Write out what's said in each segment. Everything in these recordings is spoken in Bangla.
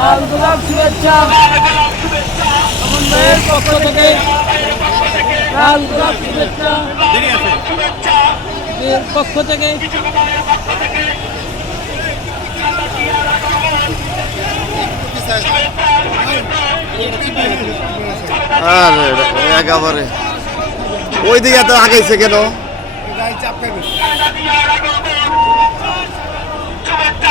লাল গোলাপ শুভেচ্ছা। সমন্বয়ের পক্ষ থেকে লাল গোলাপ শুভেচ্ছা। এর পক্ষ থেকে আরে একেবারে। ওই দিকে এত আগাইছে কেন? শুভেচ্ছা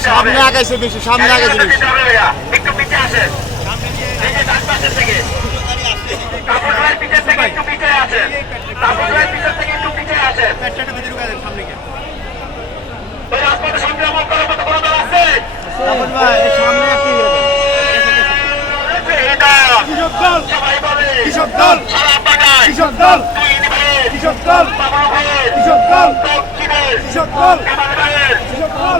সামনে আগাইছে বেশি সামনে আগাইছে বেশি একটু পিছিয়ে আসেন এই যে ডান পাশের থেকে। কাপড় পিছের থেকে একটু আসেন। কাপড় পিছের থেকে একটু আসেন। ওই সংগ্রাম করার মতো কোনো দল আছে? কৃষক দল। সবাই বলে। কৃষক দল। কৃষক দল। কৃষক দল। কৃষক দল। কৃষক দল। কৃষক দল কৃষক দল হারুন ভাইয়ের কৃষক দল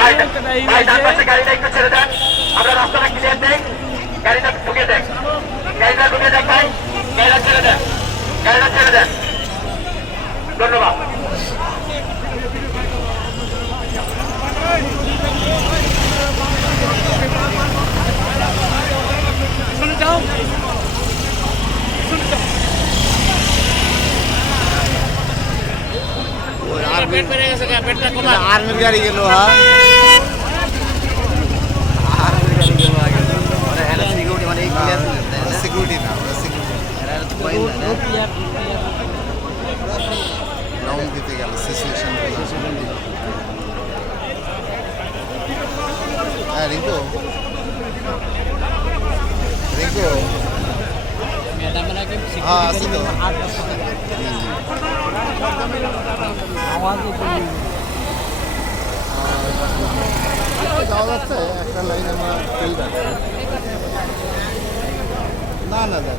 গাড়িটা একটু ছেড়ে দেন আমরা রাস্তাটা ক্লিয়ার দেই গাড়িটা ঢুকে দেন গাড়িটা ঢুকে দেন ভাই গাড়িটা ছেড়ে দেন গাড়িটা ছেড়ে দেন ধন্যবাদ শুনে যাও ওই আর্মি আর্মির গাড়ি গেল হ্যাঁ আর্মির গাড়ি গেল আগে মানে সিকিউরিটি মানে সিকিউরিটি না ওরা সিকিউরিটি রাউন্ড দিতে গেল সিচুয়েশন হ্যাঁ রিঙ্কু। রিঙ্কু। হ্যাঁ আছে তো যাওয়া যাচ্ছে একটা লাইন আমরা না না হ্যাঁ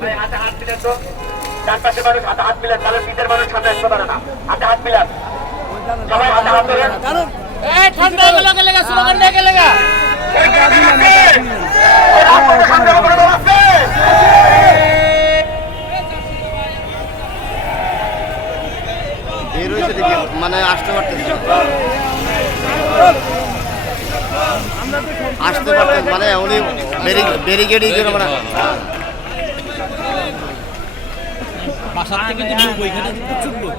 ভাই হাতে হাত মিলেন তো। ডান পাশে মানুষ হাতে হাত মিলেন তাহলে পিঠের মানুষ সামনে আসতে পারে না। হাতে হাত মিলান। সবাই হাতে হাত ধরেন ঠান্ডা লাগে লাগা স্লোগান দেখে লাগা রাজপথে সংগ্রাম করে দল আছে বের হয়েছে দেখি মানে আসতে পারতেছে আসতে পারতেন মানে উনি ব্যারিকেডই করে মানে বাসার থেকে যে লোক ওইখানে প্রচুর লোক